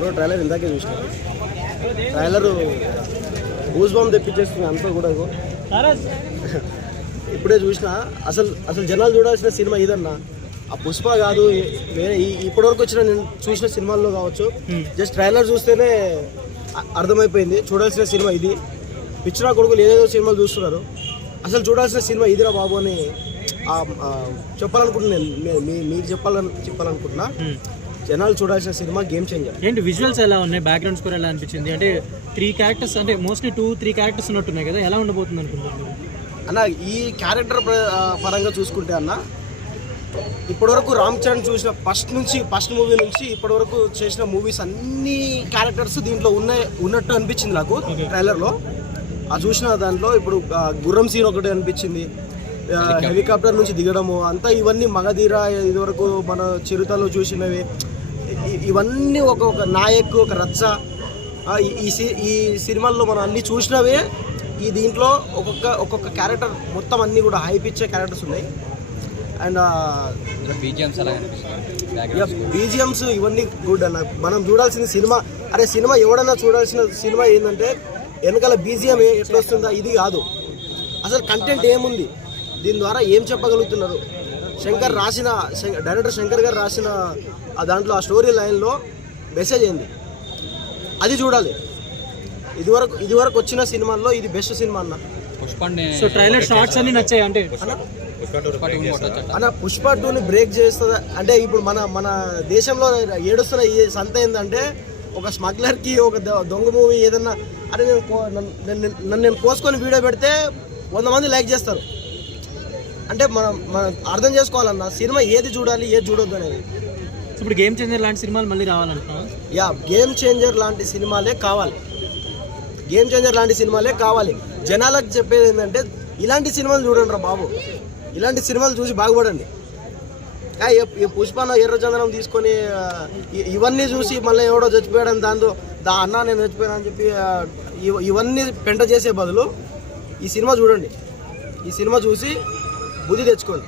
Bro trailer ఇందాకే చూసిన. Trailer goose bomb తెప్పించేస్తుంది అంతా కూడా. ఇప్పుడే చూసిన. అసలు జనాలు చూడాల్సిన సినిమా ఇదన్నా. ఆ పుష్ప కాదు, వేరే ఇప్పటివరకు వచ్చిన నేను చూసిన సినిమాల్లో కావచ్చు, జస్ట్ ట్రైలర్ చూస్తేనే అర్థమైపోయింది చూడాల్సిన సినిమా ఇది. పిచ్చిరా కొడుకులు ఏదేదో సినిమాలు చూస్తున్నారు, అసలు చూడాల్సిన సినిమా ఇదిరా బాబు అని చెప్పాలనుకుంటున్నాను. మీకు చెప్పాలనుకుంటున్నా. జనాలు చూడాల్సిన సినిమా గేమ్ చేంజర్. ఏంటి విజువల్స్ ఎలా ఉన్నాయి, బ్యాక్గ్రౌండ్ స్కోర్ ఎలా అనిపించింది? అంటే 3 క్యారెక్టర్స్, అంటే మోస్ట్లీ 2-3 క్యారెక్టర్స్ ఉన్నట్టున్నాయి కదా, ఎలా ఉండబోతుంది అనుకుంటున్నారు అన్న? ఈ క్యారెక్టర్ పరంగా చూసుకుంటే అన్న, ఇప్పటివరకు రామ్ చరణ్ చూసిన ఫస్ట్ మూవీ నుంచి ఇప్పటివరకు చేసిన మూవీస్ అన్ని క్యారెక్టర్స్ దీంట్లో ఉన్నట్టు అనిపించింది నాకు ట్రైలర్లో. ఆ చూసిన దాంట్లో ఇప్పుడు గుర్రం సీన్ ఒకటి అనిపించింది, హెలికాప్టర్ నుంచి దిగడము అంతా, ఇవన్నీ మగధీర ఇదివరకు మన చిరుతలో చూసినవి, ఇవన్నీ ఒక నాయక్, ఒక రచ్చ, ఈ సినిమాల్లో మనం అన్ని చూసినవే. ఈ దీంట్లో ఒక్కొక్క క్యారెక్టర్ మొత్తం అన్నీ కూడా హైప్ ఇచ్చే క్యారెక్టర్స్ ఉన్నాయి. అండ్ బీజిఎమ్స్ ఇవన్నీ గుడ్ అన్న. మనం చూడాల్సిన సినిమా, సినిమా ఎవడన్నా చూడాల్సిన సినిమా ఏంటంటే వెనకాల బీజిఎం ఎట్లా వస్తుందా ఇది కాదు, అసలు కంటెంట్ ఏముంది, దీని ద్వారా ఏం చెప్పగలుగుతున్నారు. డైరెక్టర్ శంకర్ గారు రాసిన దాంట్లో ఆ స్టోరీ లైన్లో మెసేజ్ ఏంది అది చూడాలి. ఇదివరకు వచ్చిన సినిమాల్లో ఇది బెస్ట్ సినిమా అన్న. సో ట్రైలర్ షార్ట్స్ అన్ని నచ్చాయి అంటే అన్న? పుష్ప 2ని బ్రేక్ చేస్తుంది అంటే ఇప్పుడు మన దేశంలో ఏడుస్తున్న ఈ సంత ఏంటంటే, ఒక స్మగ్లర్కి ఒక దొంగ మూవీ ఏదన్నా అరే నేను కోసుకొని వీడియో పెడితే 100 మంది లైక్ చేస్తారు. అంటే మనం అర్థం చేసుకోవాలన్న, సినిమా ఏది చూడాలి ఏది చూడొద్దు అనేది. ఇప్పుడు గేమ్ చేంజర్ లాంటి సినిమాలు మళ్ళీ రావాలంటున్నా? గేమ్ చేంజర్ లాంటి సినిమాలే కావాలి. గేమ్ చేంజర్ లాంటి సినిమాలే కావాలి. జనాలకు చెప్పేది ఏంటంటే, ఇలాంటి సినిమాలు చూడండి రా బాబు, ఇలాంటి సినిమాలు చూసి బాగుపడండి. పుష్పన ఎర్రచందనం తీసుకొని ఇవన్నీ చూసి మళ్ళీ ఎవడో చచ్చిపోయాడని అన్న నేను చచ్చిపోయాను అని చెప్పి ఇవన్నీ పెంట చేసే బదులు ఈ సినిమా చూడండి. ఈ సినిమా చూసి బుద్ధి తెచ్చుకోండి.